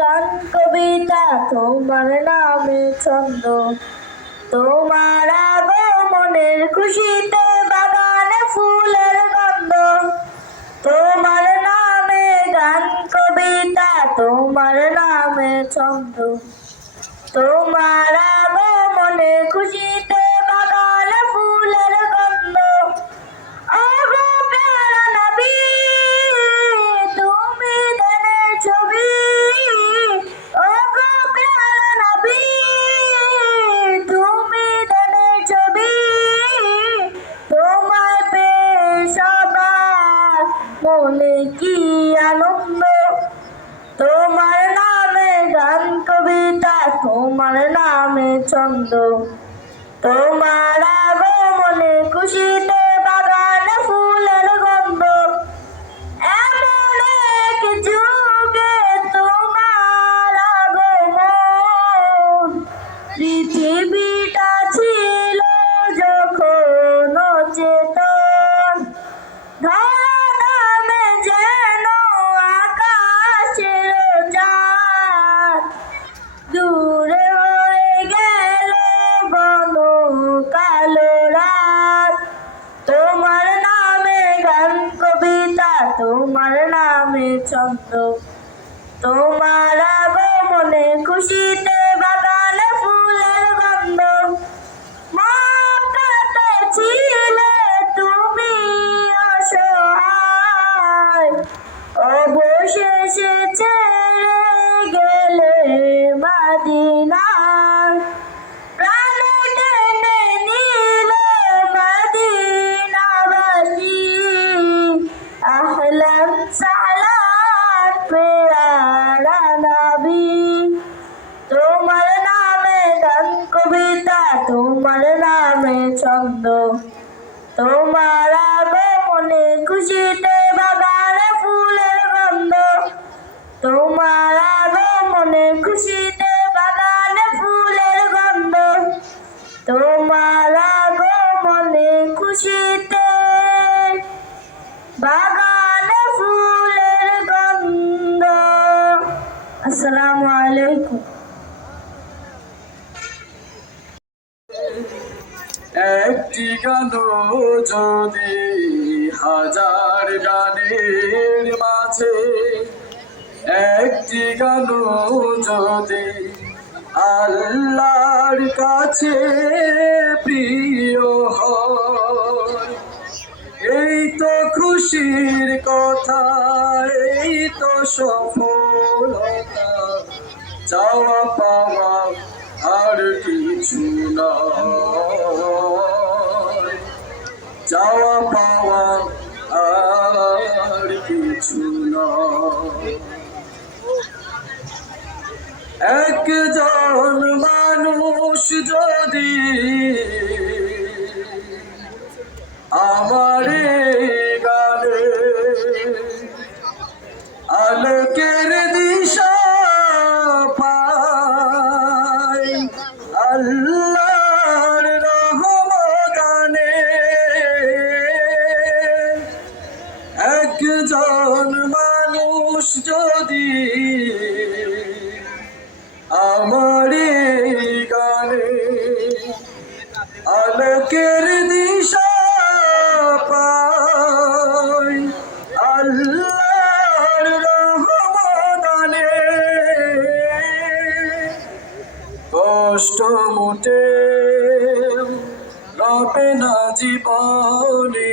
গান কবিতা তোমার নামে ছন্দ, তোমার আগমনের খুশিতে বাগানে ফুলের গন্ধ। তোমার নামে গান কবিতা তোমার নামে ছন্দ, তোমার আগমনে খুশিতে বাগানে ফুলের গন্ধ। ওগো প্যারা নবী, তুমি দেনের ছবি। ওগো প্যারা নবী, তুমি দেনের ছবি। তোমায় পেয়ে সবার মনে কি আনন্দ। তোমার নামে গান কবিতা তোমার নামে ছন্দ, তোমার আগমনে খুশিতে বাগানে ফুলের গন্ধ। এমন এক যুগে তোমার আগমন, পৃথিবীটা ছিল যখন অচেতন। ধরা নামে যেন আকাশের চাঁদ, দূরে হয়ে গেল ঘন কালো রাত। তোমার নামে গান কবিতা তোমার নামে ছন্দ, তোমার আগমনে খুশিতে বাগানে ফুলের গন্ধ। মক্কাতে ছিলে তুমি অসহায়, অবশেষে ছেড়ে গেলে মদিনায়। প্রাণে টেনে নিল মদিনাবাসী, আহলান সাহলান পেয়ারা নবী। তোমার নামে গান কবিতা তোমার নামে ছন্দ, তোমার আগমনে খুশিতে বাগানে ফুলের গন্ধ। তোমার আগমনে খুশিতে বাগানে ফুলের গন্ধ। তোমার আগমনে খুশিতে বাগানে ফুলের গন্ধ। আসসালামু আলাইকুম। একটি গান যদি হাজার গানের মাঝে, একটি গান যদি আল্লাহর কাছে প্রিয় হয়, এই তো খুশির কথা, এই তো সফলতা। চাওয়া পাওয়া আর কিছু নয়, চাওয়া পাওয়া আর কিছু নয়। একজন মানুষ যদি আমার গানে আলোকের দিশা পায়, আল্লাহর রহমতে একজন মানুষ যদি আমার গানে আলোকের দিশা পায়, আল্লাহর রহমতে কষ্ট মোটে রবে না জীবনে,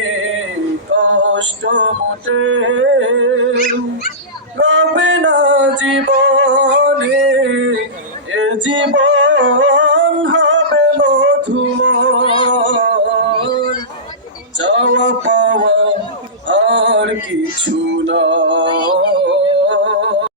কষ্ট মোটে রবে না জীবনে। এ জীবন হবে মধুময়, চাওয়া পাওয়া আর কিছু না।